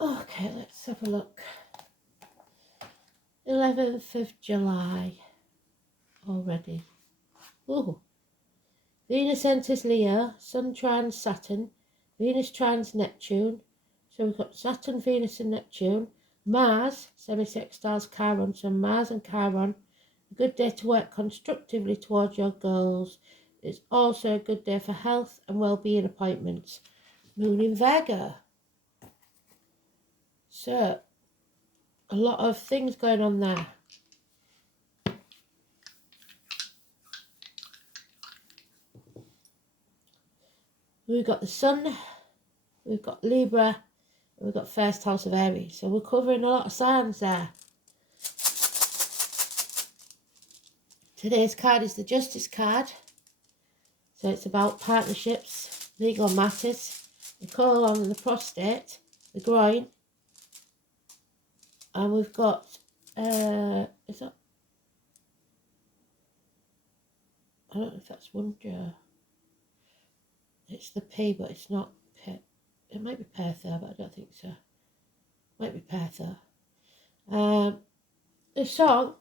Okay, let's have a look. 11th of July already. Oh, Venus enters Leo, Sun trines Saturn, Venus trines Neptune. So we've got Saturn, Venus and Neptune. Mars, semi-sextiles Chiron, so Mars and Chiron. A good day to work constructively towards your goals. It's also a good day for health and well-being appointments. Moon in Virgo. So, a lot of things going on there. We've got the Sun, we've got Libra, and we've got first house of Aries. So we're covering a lot of signs there. Today's card is the Justice card. So it's about partnerships, legal matters, the colon and the prostate, the groin. And we've got, is that, I don't know if that's Wonder. It's the P, but it's not P. It might be Pertha, but I don't think so. Might be Pertha. The song,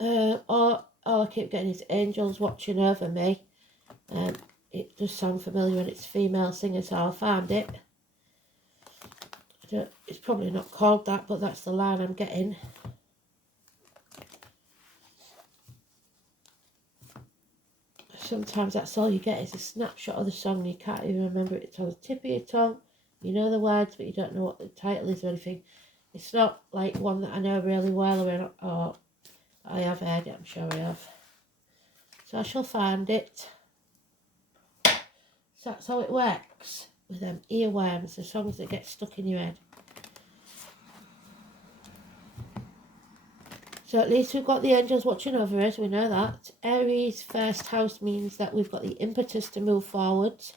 all I keep getting is Angels Watching Over Me. It does sound familiar when it's female singer, so I'll find it. It's probably not called that, but that's the line I'm getting. Sometimes that's all you get is a snapshot of the song and you can't even remember it. It's on the tip of your tongue. You know the words, but you don't know what the title is or anything. It's not like one that I know really well or I have heard it, I'm sure I have. So I shall find it. So that's how it works with them earworms, the songs that get stuck in your head. So at least we've got the angels watching over us, we know that. Aries first house means that we've got the impetus to move forwards.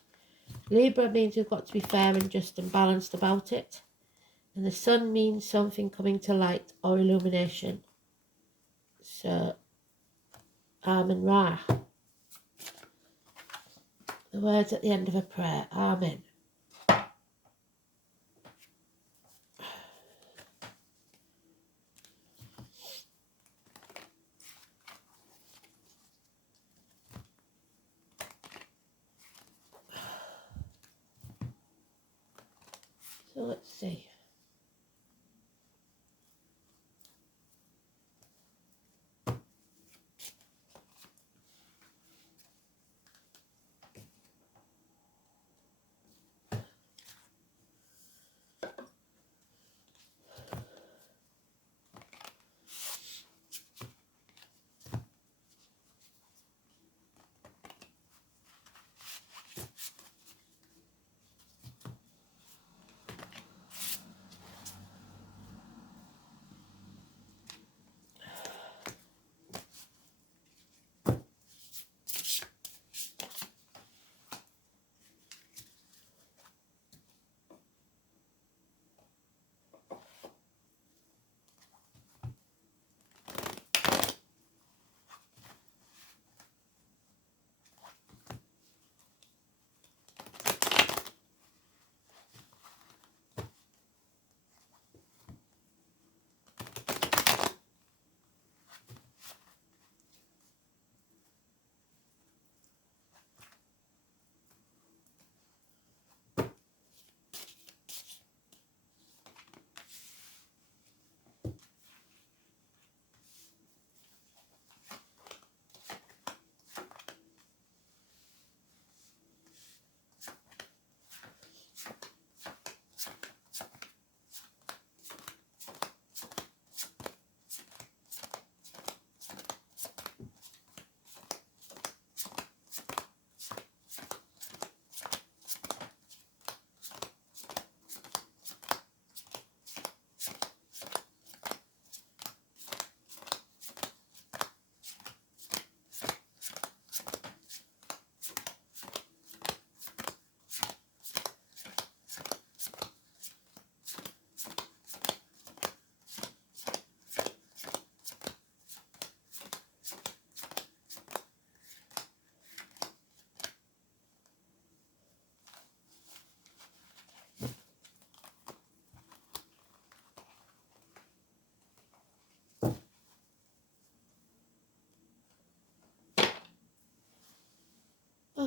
Libra means we've got to be fair and just and balanced about it. And the Sun means something coming to light or illumination. So, Amen Ra. The words at the end of a prayer, Amen. So let's see.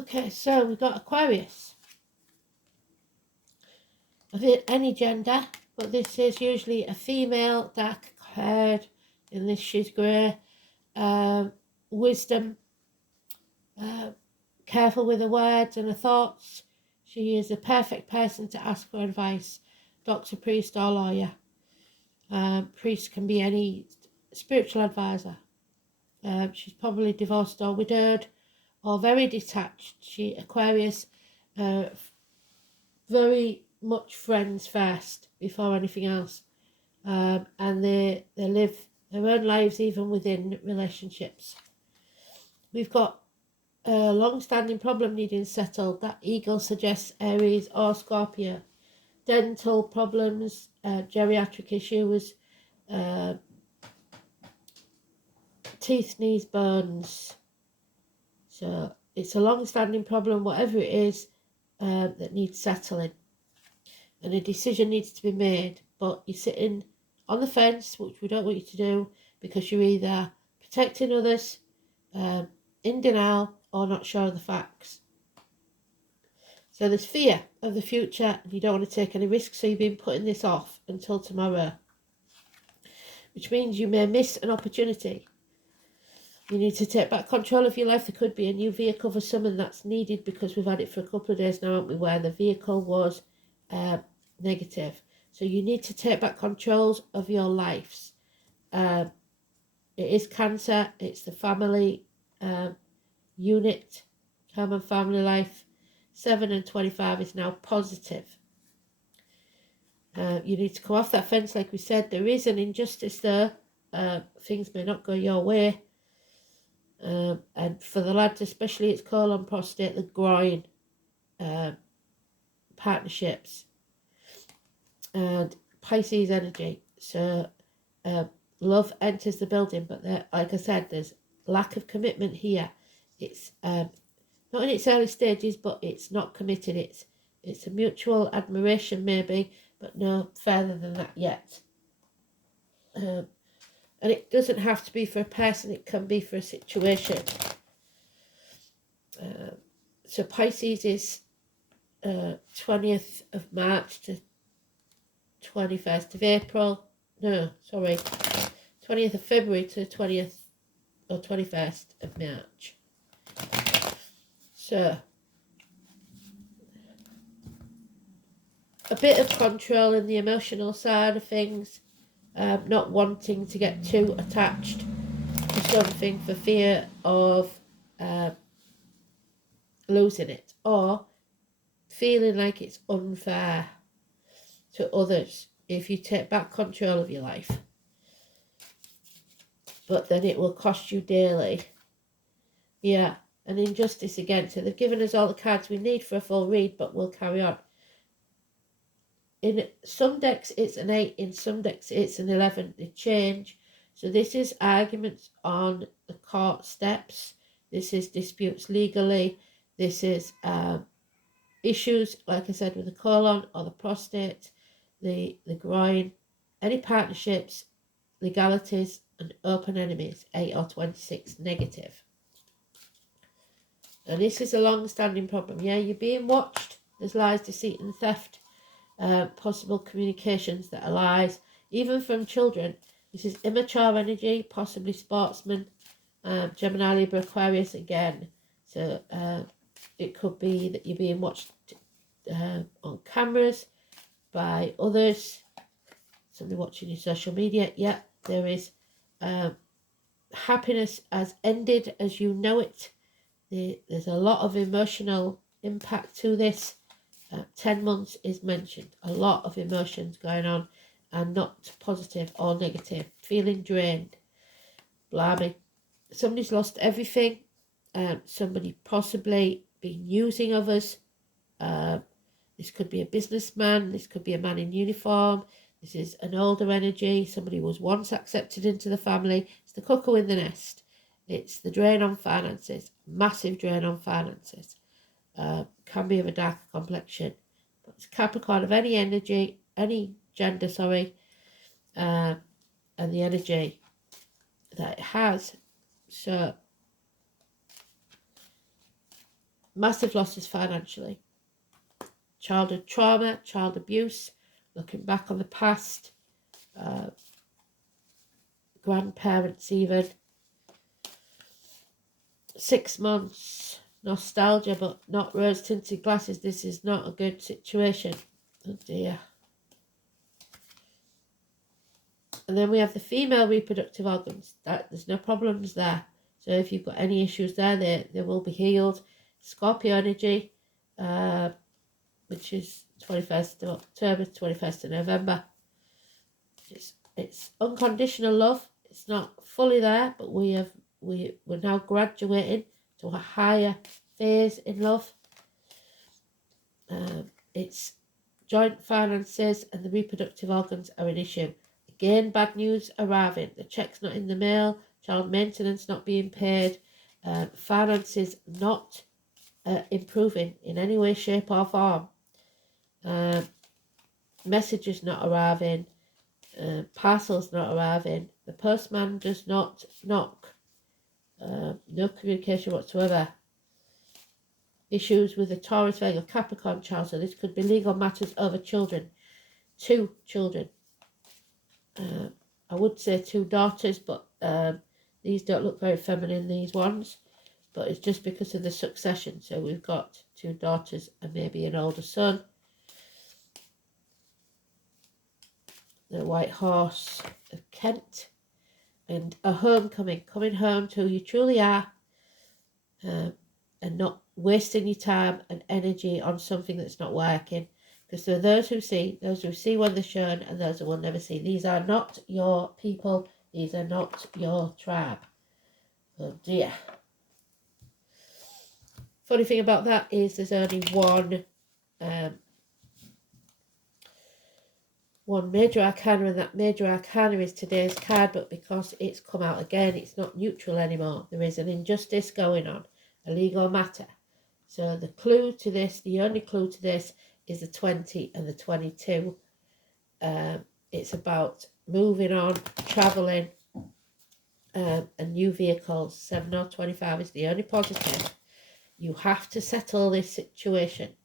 Okay, so we've got Aquarius. Of any gender, but this is usually a female, dark haired, in this she's grey. Wisdom, careful with her words and her thoughts. She is the perfect person to ask for advice. Doctor, priest or lawyer. Priest can be any spiritual advisor. She's probably divorced or widowed or very detached. Aquarius, very much friends first before anything else. And they live their own lives even within relationships. We've got a long-standing problem needing settled. That eagle suggests Aries or Scorpio. Dental problems, geriatric issues, teeth, knees, bones. So it's a long-standing problem, whatever it is, that needs settling. And a decision needs to be made, but you're sitting on the fence, which we don't want you to do, because you're either protecting others, in denial, or not sure of the facts. So there's fear of the future, and you don't want to take any risks, so you've been putting this off until tomorrow, which means you may miss an opportunity. You need to take back control of your life. There could be a new vehicle for someone that's needed, because we've had it for a couple of days now, haven't we, where the vehicle was negative. So you need to take back controls of your lives. It is Cancer. It's the family unit, common family life. 7 and 25 is now positive. You need to come off that fence, like we said. There is an injustice there. Things may not go your way. And for the lads especially, it's colon, prostate, the groin, partnerships, and Pisces energy. So love enters the building, but like I said, there's lack of commitment here. It's not in its early stages, but it's not committed. It's a mutual admiration maybe, but no further than that yet. And it doesn't have to be for a person, it can be for a situation. So Pisces is 20th of March to 21st of April. No, sorry, 20th of February to 20th or 21st of March. So a bit of control in the emotional side of things, not wanting to get too attached to something for fear of losing it, or feeling like it's unfair to others if you take back control of your life. But then it will cost you dearly. Yeah, an injustice again. So they've given us all the cards we need for a full read, but we'll carry on. In some decks it's an 8, in some decks it's an 11. They change. So this is arguments on the court steps. This is disputes legally. This is issues, like I said, with the colon or the prostate, the groin, any partnerships, legalities, and open enemies, 8 or 26 negative. And this is a long-standing problem. Yeah, you're being watched. There's lies, deceit, and theft. Possible communications that are lies, even from children. This is immature energy, possibly sportsmen. Gemini, Libra, Aquarius again. So it could be that you're being watched on cameras by others. Somebody watching your social media. Yeah, there is happiness has ended as you know it. There's a lot of emotional impact to this. 10 months is mentioned. A lot of emotions going on, and not positive or negative. Feeling drained. Blimey. Somebody's lost everything. Somebody possibly been using others. This could be a businessman. This could be a man in uniform. This is an older energy. Somebody was once accepted into the family. It's the cuckoo in the nest. It's the drain on finances. Massive drain on finances. Can be of a darker complexion. But it's Capricorn of any energy, any gender, sorry. And the energy that it has. So massive losses financially, childhood trauma, child abuse, looking back on the past, grandparents even, 6 months, nostalgia but not rose tinted glasses. This is not a good situation. Oh dear. And then we have the female reproductive organs. There's no problems there. So if you've got any issues there, they will be healed. Scorpio energy, which is 21st of October, 21st of November. It's unconditional love. It's not fully there, but we're now graduating to a higher phase in love. It's joint finances and the reproductive organs are an issue. Again, bad news arriving. The check's not in the mail. Child maintenance not being paid. Finances not improving in any way, shape or form. Messages not arriving. Parcels not arriving. The postman does not knock. No communication whatsoever. Issues with the Taurus, Virgo, Capricorn child. So this could be legal matters over children. 2 children. I would say 2 daughters, but these don't look very feminine, these ones. But it's just because of the succession. So we've got 2 daughters and maybe an older son. The White Horse of Kent. And a homecoming, coming home to who you truly are. And not wasting your time and energy on something that's not working. Because there are those who see when they're shown, and those who will never see. These are not your people. These are not your tribe. Oh dear. Funny thing about that is there's only one major arcana, and that major arcana is today's card, but because it's come out again, it's not neutral anymore. There is an injustice going on, a legal matter. So the clue to this, the only clue to this, is the 20 and the 22. It's about moving on, travelling, and new vehicles. 7 or 25 is the only positive. You have to settle this situation.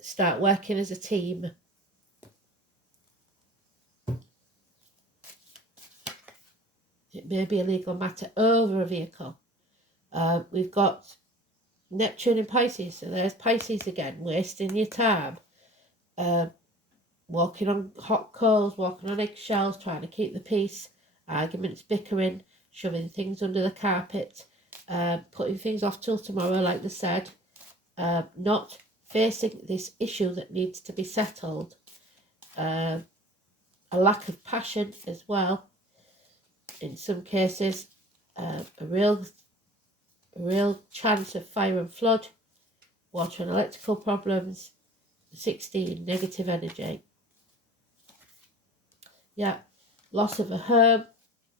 Start working as a team. It may be a legal matter over a vehicle. We've got Neptune in Pisces, so there's Pisces again, wasting your time. Walking on hot coals, walking on eggshells, trying to keep the peace. Arguments, bickering, shoving things under the carpet. Putting things off till tomorrow, like they said. Not facing this issue that needs to be settled. A lack of passion as well. In some cases, a real chance of fire and flood, water and electrical problems. 16, negative energy. Yeah, loss of a home.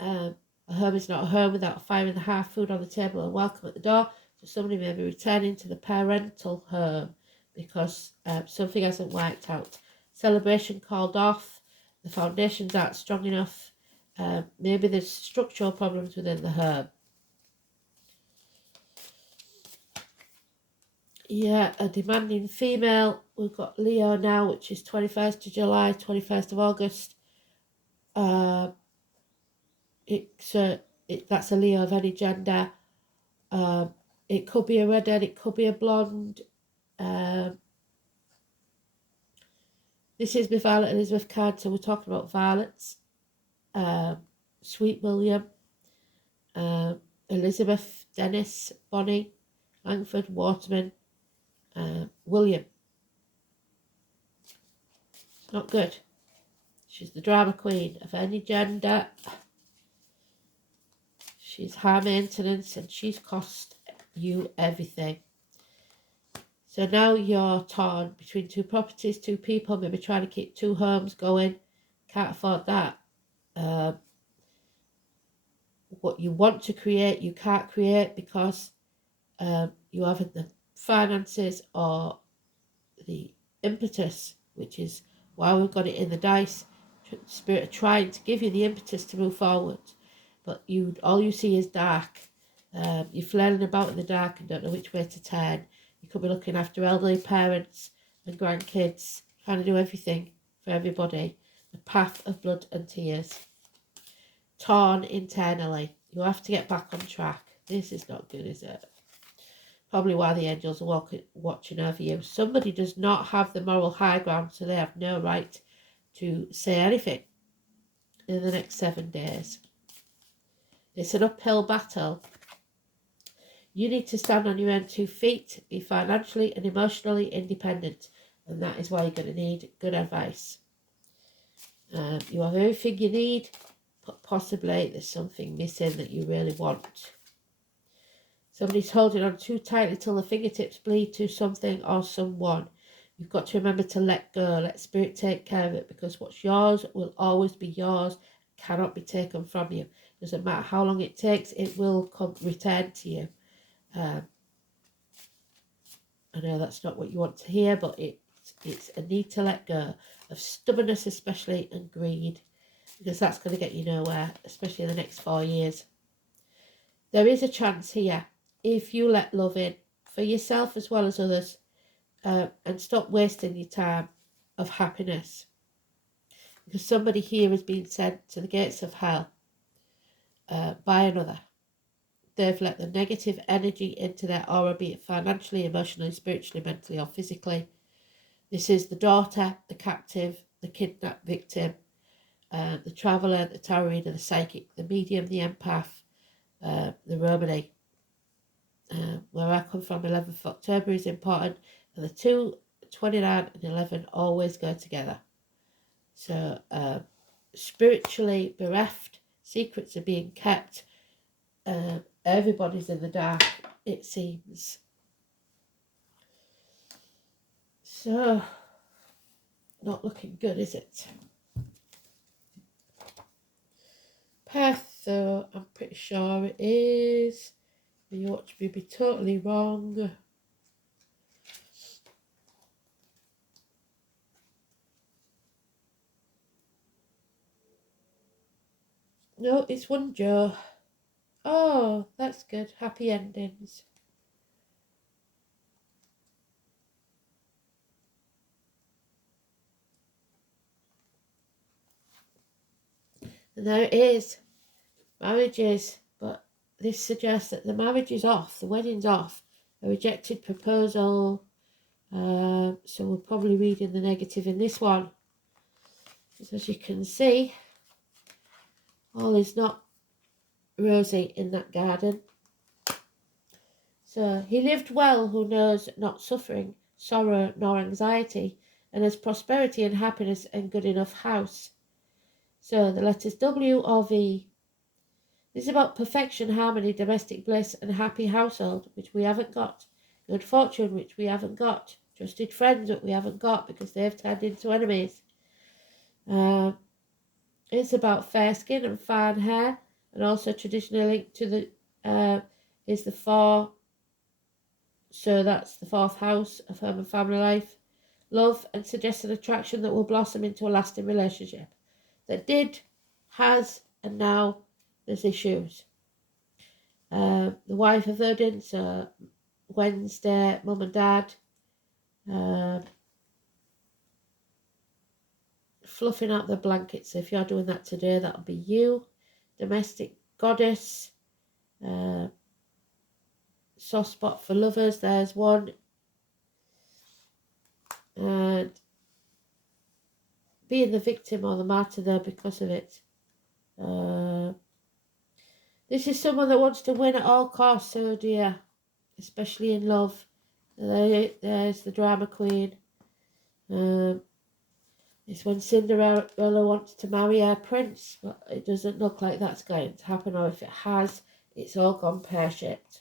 A home is not a home without a fire in the hearth, food on the table and welcome at the door. So somebody may be returning to the parental home because something hasn't worked out. Celebration called off. The foundations aren't strong enough. Maybe there's structural problems within the home. Yeah, a demanding female. We've got Leo now, which is 21st of July, 21st of August. That's a Leo of any gender. It could be a redhead, it could be a blonde. This is with Violet Elizabeth card, so we're talking about violets. Sweet William, Elizabeth, Dennis, Bonnie, Langford, Waterman, William. It's not good. She's the drama queen of any gender. She's high maintenance and she's cost you everything. So now you're torn between 2 properties, 2 people, maybe trying to keep 2 homes going. Can't afford that. What you want to create, you can't create because you haven't the finances or the impetus, which is why we've got it in the dice. Spirit are trying to give you the impetus to move forward, but all you see is dark. You're flailing about in the dark and don't know which way to turn. You could be looking after elderly parents and grandkids, trying to do everything for everybody. The path of blood and tears. Torn internally. You have to get back on track. This is not good, is it? Probably why the angels are watching over you. Somebody does not have the moral high ground, so they have no right to say anything in the next 7 days. It's an uphill battle. You need to stand on your own 2 feet, be financially and emotionally independent, and that is why you're going to need good advice. You have everything you need, but possibly there's something missing that you really want. Somebody's holding on too tightly till the fingertips bleed to something or someone. You've got to remember to let go, let spirit take care of it, because what's yours will always be yours, cannot be taken from you. Doesn't matter how long it takes, it will return to you. I know that's not what you want to hear, but it's a need to let go of stubbornness, especially, and greed, because that's going to get you nowhere, especially in the next 4 years. There is a chance here, if you let love in, for yourself as well as others, and stop wasting your time of happiness, because somebody here has been sent to the gates of hell by another. They've let the negative energy into their aura, be it financially, emotionally, spiritually, mentally, or physically. This is the daughter, the captive, the kidnapped victim, the traveller, the tarot reader, the psychic, the medium, the empath, the Romany. Where I come from, 11th of October is important, and the 2, 29 and 11 always go together. So spiritually bereft, secrets are being kept, everybody's in the dark, it seems. So, not looking good, is it? Perth, though, I'm pretty sure it is. You watch me be totally wrong. No, it's one Joe. Oh, that's good. Happy endings. And there it is. Marriages. But this suggests that the marriage is off. The wedding's off. A rejected proposal. So we're probably reading the negative in this one. As you can see, all is not rosy in that garden. So he lived well who knows not suffering, sorrow, nor anxiety, and has prosperity and happiness and good enough house. So the letters W or V. This is about perfection, harmony, domestic bliss, and happy household, which we haven't got. Good fortune, which we haven't got. Trusted friends that we haven't got because they've turned into enemies. It's about fair skin and fine hair, and also traditionally linked to the is the 4. So that's the 4th house of home and family life. Love and suggests an attraction that will blossom into a lasting relationship. That did, has, and now there's issues. The wife of Odin, so Wednesday, mum and dad. Fluffing out the blankets. So if you're doing that today, that'll be you. Domestic goddess. Soft spot for lovers, there's one. And being the victim or the martyr there because of it. This is someone that wants to win at all costs, oh dear. Especially in love. There's the drama queen. It's when Cinderella wants to marry her prince, but it doesn't look like that's going to happen, or if it has, it's all gone pear-shaped.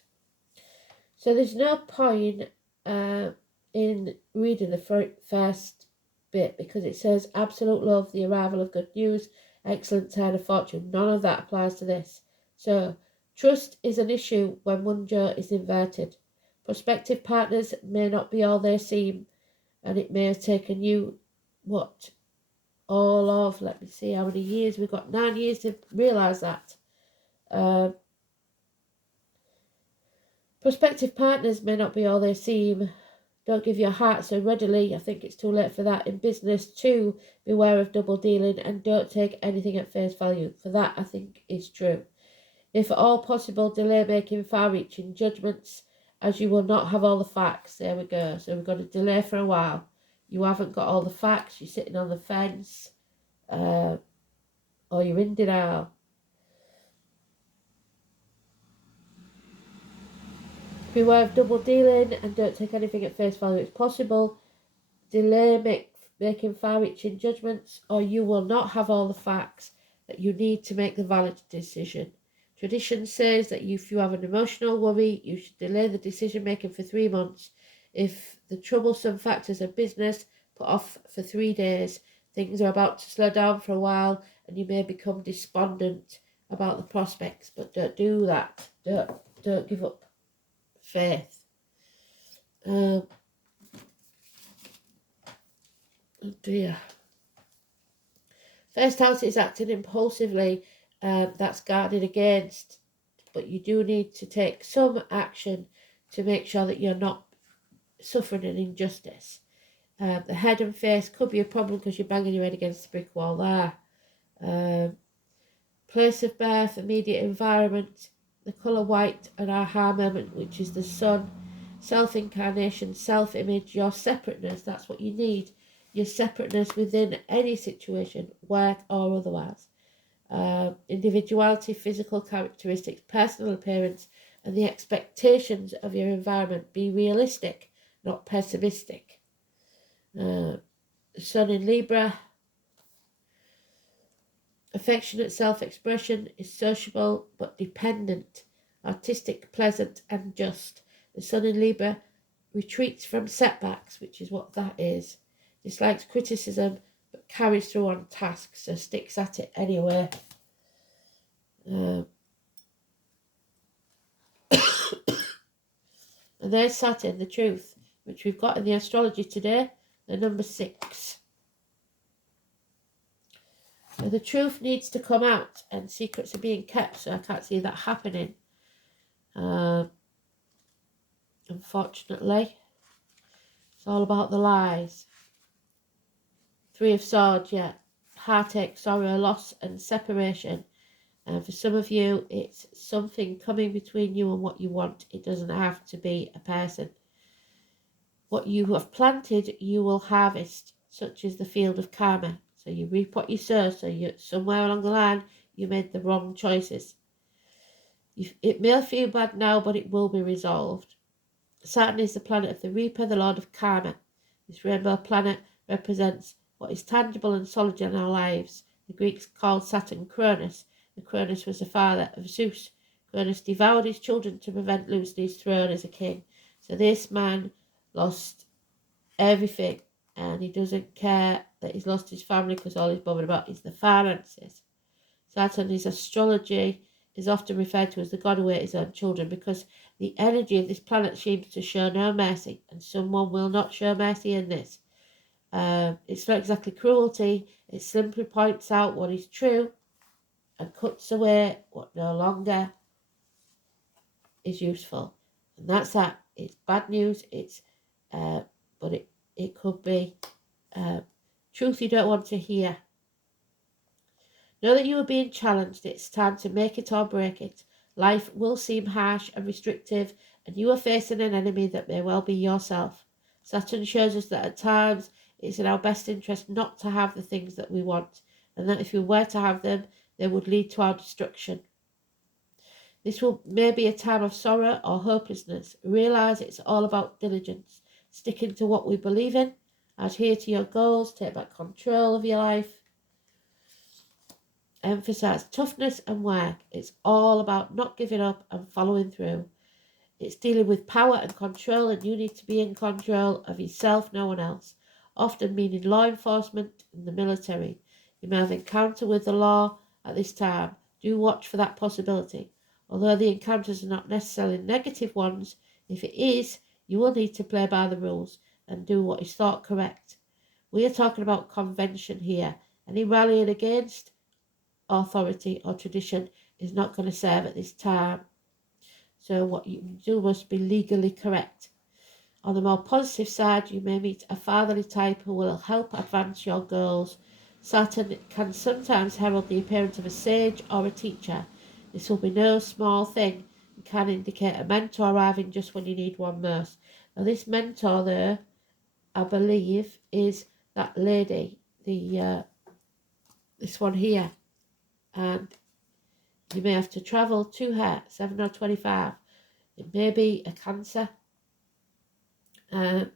So there's no point in reading the first bit, because it says absolute love, the arrival of good news, excellent turn of fortune. None of that applies to this. So trust is an issue when one Joe is inverted. Prospective partners may not be all they seem, and it may have taken you all of, let me see how many years, we've got 9 years to realise that. Prospective partners may not be all they seem. Don't give your heart so readily. I think it's too late for that. In business too, beware of double dealing and don't take anything at face value. For that, I think is true. If at all possible, delay making far-reaching judgments, as you will not have all the facts. There we go. So we've got to delay for a while. You haven't got all the facts. You're sitting on the fence, or you're in denial. Beware of double dealing and don't take anything at face value. It's possible. Delay making far-reaching judgments, or you will not have all the facts that you need to make the valid decision. Tradition says that if you have an emotional worry, you should delay the decision making for 3 months. If the troublesome factors of business, put off for 3 days. Things are about to slow down for a while and you may become despondent about the prospects, but don't do that. Don't give up faith. Oh dear. First house is acting impulsively. That's guarded against, but you do need to take some action to make sure that you're not suffering an injustice. The head and face could be a problem because you're banging your head against the brick wall there. Place of birth, immediate environment, the colour white, an aha moment, which is the sun. Self-incarnation, self-image, your separateness, that's what you need. Your separateness within any situation, work or otherwise. Individuality, physical characteristics, personal appearance, and the expectations of your environment. Be realistic, not pessimistic. Sun in Libra. Affectionate self-expression is sociable but dependent, artistic, pleasant, and just. The Sun in Libra retreats from setbacks, which is what that is. Dislikes criticism but carries through on tasks, so sticks at it anyway. And there's Saturn, the truth, which we've got in the astrology today, the number 6. So the truth needs to come out and secrets are being kept, so I can't see that happening. Unfortunately, it's all about the lies. 3 of Swords, yeah. Heartache, sorrow, loss and separation. And for some of you, it's something coming between you and what you want. It doesn't have to be a person. What you have planted, you will harvest, such as the field of karma. So you reap what you sow. So you somewhere along the line, you made the wrong choices. It may feel bad now, but it will be resolved. Saturn is the planet of the Reaper, the Lord of Karma. This rainbow planet represents what is tangible and solid in our lives. The Greeks called Saturn Cronus. The Cronus was the father of Zeus. Cronus devoured his children to prevent losing his throne as a king. So this man lost everything, and he doesn't care that he's lost his family because all he's bothered about is the finances. Saturn is astrology, is often referred to as the god who ate his own children because the energy of this planet seems to show no mercy, and someone will not show mercy in this. It's not exactly cruelty, it simply points out what is true and cuts away what no longer is useful. And that's that. It's bad news, but it could be truth you don't want to hear. Know that you are being challenged. It's time to make it or break it. Life will seem harsh and restrictive, and you are facing an enemy that may well be yourself. Saturn shows us that at times it's in our best interest not to have the things that we want, and that if we were to have them, they would lead to our destruction. This may be a time of sorrow or hopelessness. Realise it's all about diligence, sticking to what we believe in, adhere to your goals, take back control of your life. Emphasize toughness and work. It's all about not giving up and following through. It's dealing with power and control, and you need to be in control of yourself, no one else. Often meaning law enforcement and the military. You may have encounter with the law at this time. Do watch for that possibility. Although the encounters are not necessarily negative ones, if it is, you will need to play by the rules and do what is thought correct. We are talking about convention here. Any rallying against authority or tradition is not going to serve at this time. So what you do must be legally correct. On the more positive side, you may meet a fatherly type who will help advance your goals. Saturn can sometimes herald the appearance of a sage or a teacher. This will be no small thing and can indicate a mentor arriving just when you need one most. Now this mentor there, I believe, is that lady, this one here. And you may have to travel to her, 7 or 25. It may be a Cancer. So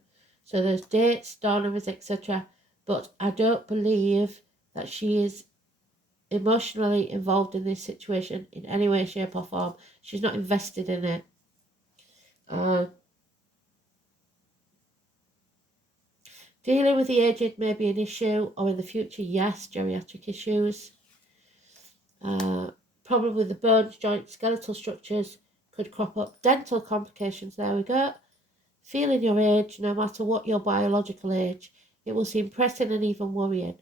there's dates, door numbers, etc. But I don't believe that she is emotionally involved in this situation in any way, shape or form. She's not invested in it. Dealing with the aged may be an issue, or in the future, yes, geriatric issues. Problem with the bones, joints, skeletal structures could crop up. Dental complications, there we go. Feeling your age, no matter what your biological age, it will seem pressing and even worrying.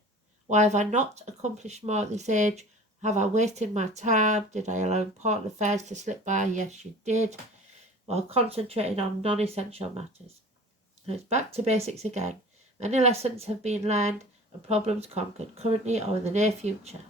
Why have I not accomplished more at this age? Have I wasted my time? Did I allow important affairs to slip by? Yes, you did. While concentrating on non-essential matters. And it's back to basics again. Many lessons have been learned and problems conquered currently or in the near future.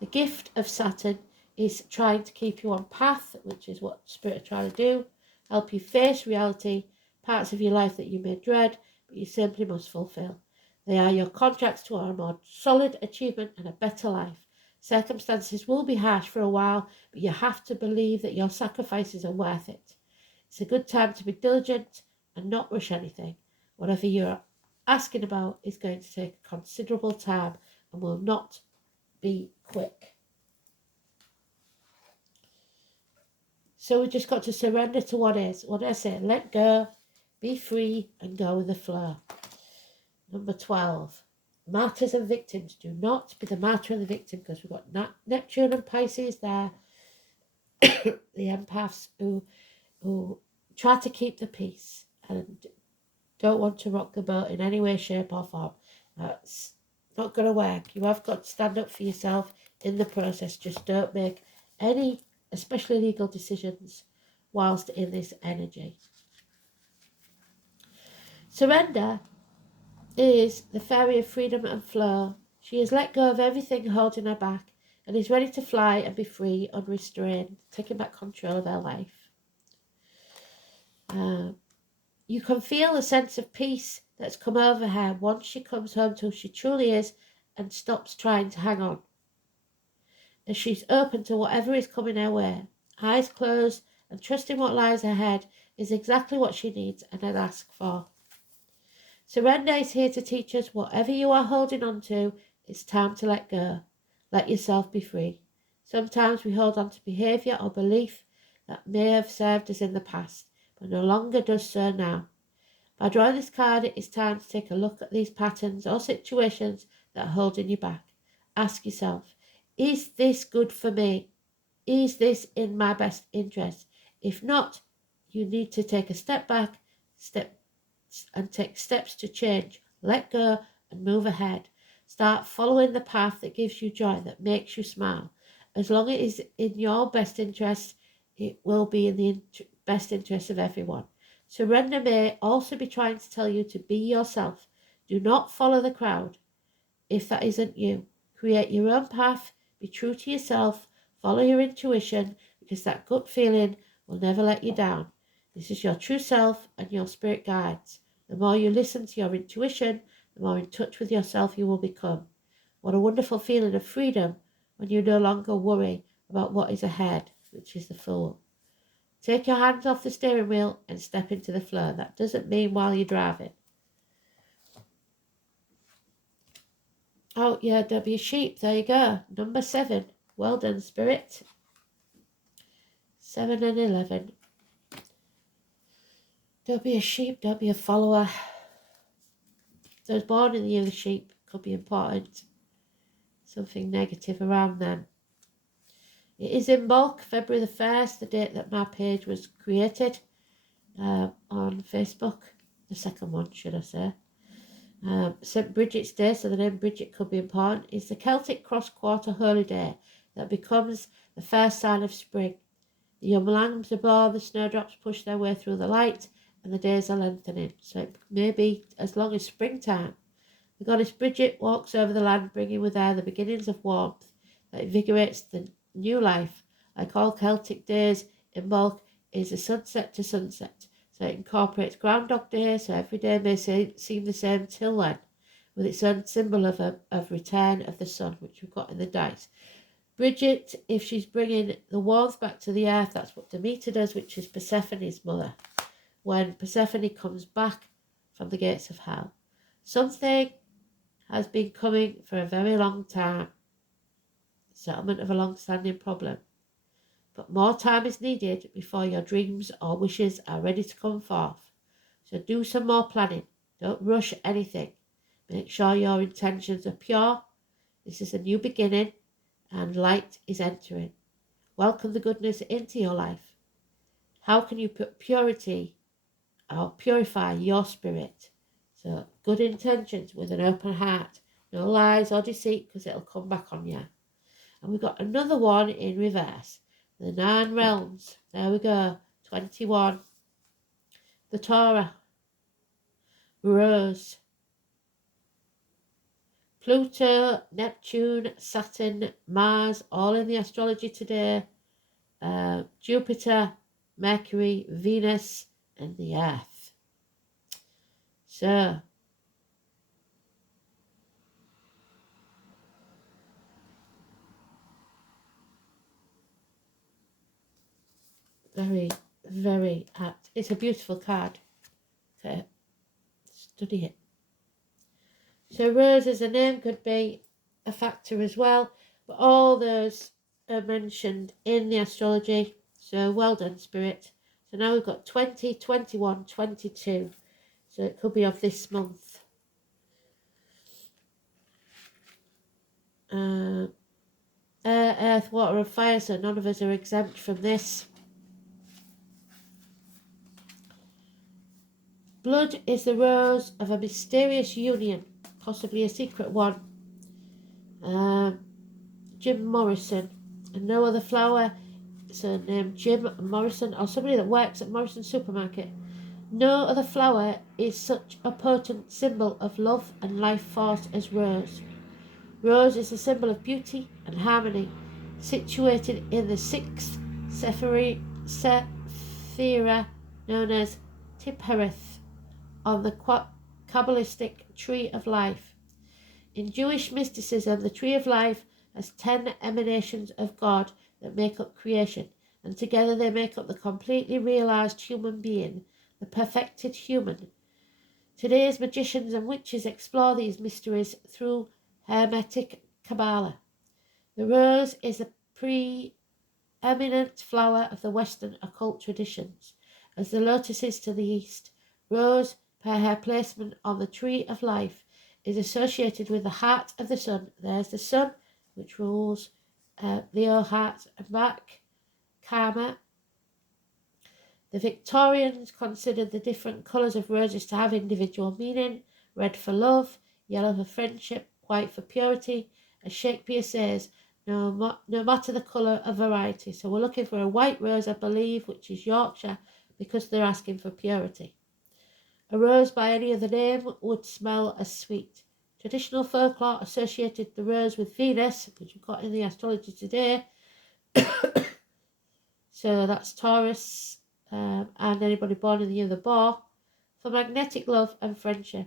The gift of Saturn is trying to keep you on path, which is what Spirit are trying to do, help you face reality, parts of your life that you may dread, but you simply must fulfill. They are your contracts to a more solid achievement and a better life. Circumstances will be harsh for a while, but you have to believe that your sacrifices are worth it. It's a good time to be diligent and not rush anything. Whatever you're asking about is going to take considerable time and will not be quick. So we just got to surrender to what is. What I say, let go, be free, and go with the flow. Number 12. Martyrs and victims. Do not be the martyr and the victim, because we've got Neptune and Pisces there. The empaths who try to keep the peace and don't want to rock the boat in any way, shape or form. That's not going to work. You have got to stand up for yourself in the process. Just don't make any, especially legal decisions, whilst in this energy. Surrender is the fairy of freedom and flow. She has let go of everything holding her back and is ready to fly and be free, unrestrained, taking back control of her life. You can feel the sense of peace that's come over her once she comes home to who she truly is and stops trying to hang on. As she's open to whatever is coming her way, eyes closed and trusting what lies ahead is exactly what she needs and had asked for. Surrender is here to teach us whatever you are holding on to, it's time to let go. Let yourself be free. Sometimes we hold on to behaviour or belief that may have served us in the past, but no longer does so now. By drawing this card, it is time to take a look at these patterns or situations that are holding you back. Ask yourself, is this good for me? Is this in my best interest? If not, you need to take a step back, take steps to change, let go and move ahead. Start following the path that gives you joy, that makes you smile. As long as it is in your best interest, it will be in the best interest of everyone. Surrender may also be trying to tell you to be yourself. Do not follow the crowd if that isn't you. Create your own path, be true to yourself, follow your intuition, because that gut feeling will never let you down. This is your true self and your spirit guides. The more you listen to your intuition, the more in touch with yourself you will become. What a wonderful feeling of freedom when you no longer worry about what is ahead, which is the Fool. Take your hands off the steering wheel and step into the flow. That doesn't mean while you're driving. Oh, yeah, don't be a sheep. There you go. Number 7. Well done, Spirit. 7 and 11. Don't be a sheep. Don't be a follower. Those born in the year of the sheep could be important. Something negative around them. It is in bulk, February the 1st, the date that my page was created on Facebook. The second one, should I say. St. Bridget's Day, so the name Bridget could be important, is the Celtic cross-quarter holy day that becomes the first sign of spring. The young lambs aboard the snowdrops push their way through the light, and the days are lengthening. So it may be as long as springtime. The goddess Bridget walks over the land, bringing with her the beginnings of warmth that invigorates the new life. Like all Celtic days, Imbolc is a sunset to sunset. So it incorporates Groundhog Day, so every day may seem the same till then, with its own symbol of return of the sun, which we've got in the dice. Bridget, if she's bringing the warmth back to the earth, that's what Demeter does, which is Persephone's mother. When Persephone comes back from the gates of hell. Something has been coming for a very long time. Settlement of a long-standing problem. But more time is needed before your dreams or wishes are ready to come forth. So do some more planning. Don't rush anything. Make sure your intentions are pure. This is a new beginning and light is entering. Welcome the goodness into your life. How can you put purity or purify your spirit? So good intentions with an open heart. No lies or deceit, because it'll come back on you. And we've got another one in reverse. The 9 realms. There we go. 21. The Torah. Rose. Pluto, Neptune, Saturn, Mars, all in the astrology today. Jupiter, Mercury, Venus, and the Earth. So, very, very apt. It's a beautiful card. Okay, study it. So rose as a name could be a factor as well, but all those are mentioned in the astrology. So well done, Spirit. So now we've got 20, 21, 22. So it could be of this month. Air, earth, water and fire, so none of us are exempt from this. Blood is the rose of a mysterious union, possibly a secret one. Jim Morrison, and no other flower, so named Jim Morrison, or somebody that works at Morrison Supermarket. No other flower is such a potent symbol of love and life force as rose. Rose is a symbol of beauty and harmony, situated in the 6th Sephira, known as Tiphereth, on the Kabbalistic tree of life. In Jewish mysticism, the tree of life has 10 emanations of God that make up creation, and together they make up the completely realized human being, the perfected human. Today's magicians and witches explore these mysteries through Hermetic Kabbalah. The rose is a preeminent flower of the Western occult traditions, as the lotus is to the East. Rose, per her placement on the tree of life, is associated with the heart of the sun. There's the sun, which rules Leo, heart and back, karma. The Victorians considered the different colours of roses to have individual meaning: red for love, yellow for friendship, white for purity. As Shakespeare says, no matter the colour, a variety. So we're looking for a white rose, I believe, which is Yorkshire, because they're asking for purity. A rose by any other name would smell as sweet. Traditional folklore associated the rose with Venus, which we've got in the astrology today. So that's Taurus, and anybody born in the year of the boar, for magnetic love and friendship.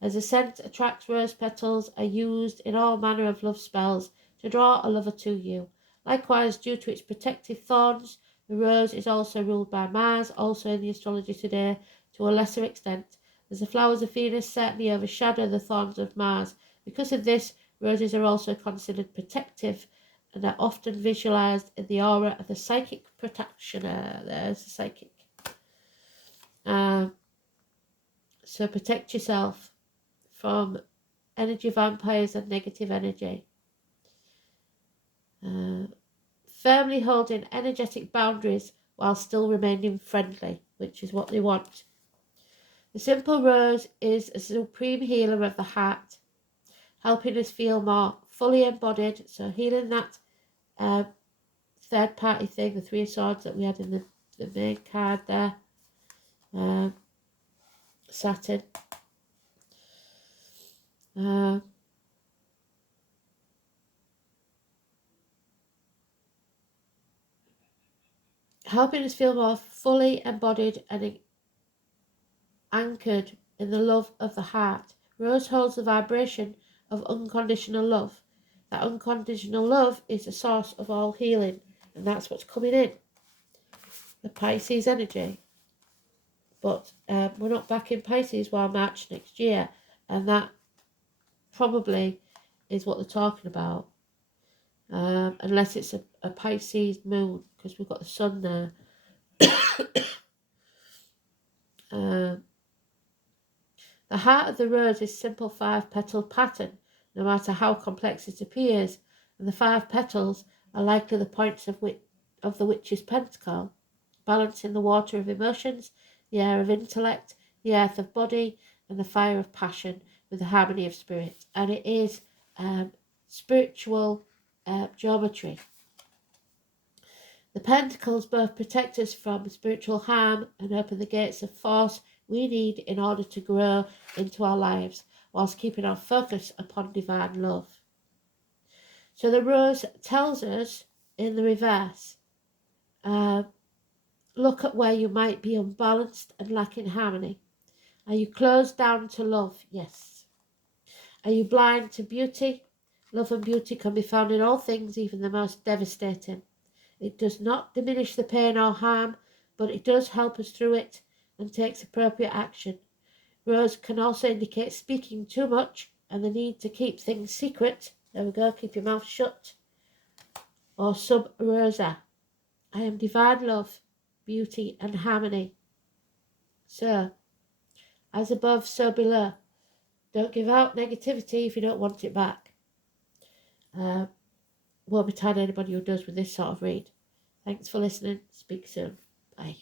As the scent attracts, rose petals are used in all manner of love spells to draw a lover to you. Likewise, due to its protective thorns, the rose is also ruled by Mars, also in the astrology today, to a lesser extent, as the flowers of Venus certainly overshadow the thorns of Mars. Because of this, roses are also considered protective and are often visualized in the aura of the psychic practitioner. There's the psychic. So protect yourself from energy vampires and negative energy. Firmly holding energetic boundaries while still remaining friendly, which is what they want. The simple rose is a supreme healer of the heart, helping us feel more fully embodied, so healing that third party thing, the Three of Swords that we had in the main card there. Saturn. Helping us feel more fully embodied and anchored in the love of the heart. Rose holds the vibration of unconditional love. That unconditional love is the source of all healing, and that's what's coming in. The Pisces energy. But we're not back in Pisces while March next year, and that probably is what they're talking about. Unless it's a Pisces moon, because we've got the sun there. The heart of the rose is simple 5-petal pattern, no matter how complex it appears, and the 5 petals are likely the points of the witch's pentacle, balancing the water of emotions, the air of intellect, the earth of body, and the fire of passion with the harmony of spirit. And it is spiritual geometry. The pentacles both protect us from spiritual harm and open the gates of force we need in order to grow into our lives, whilst keeping our focus upon divine love. So the rose tells us in the reverse, look at where you might be unbalanced and lacking harmony. Are you closed down to love? Yes. Are you blind to beauty? Love and beauty can be found in all things, even the most devastating. It does not diminish the pain or harm, but it does help us through it and takes appropriate action. Rose can also indicate speaking too much and the need to keep things secret. There we go, keep your mouth shut. Or sub rosa. I am divine love, beauty and harmony. So, as above, so below. Don't give out negativity if you don't want it back. Won't be tired anybody who does with this sort of read. Thanks for listening. Speak soon. Bye.